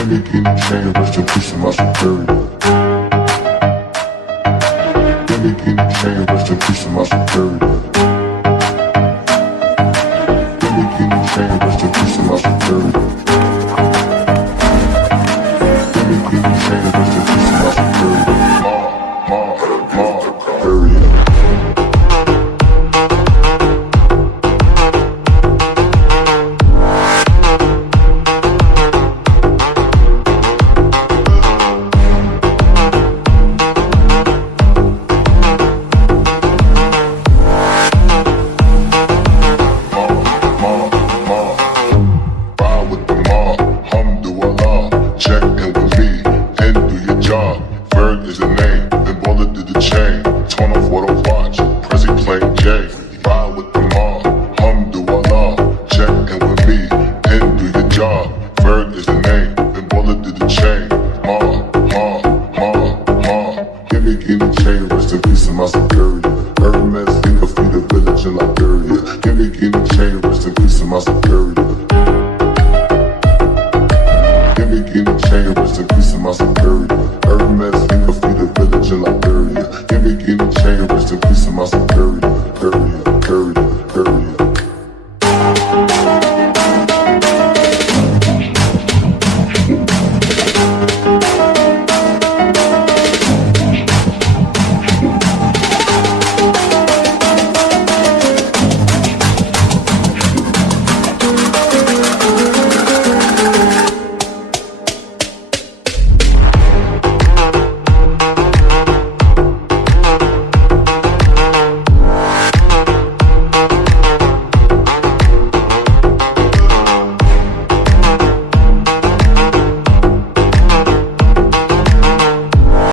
Gimme chain, rest in peace to my superior. Gimme chain, rest in peace to my superior. Gimme chain, rest in peace to my superior. Gimme chain, rest in peace to my superior. Superior. Chain, rest in peace to my superior.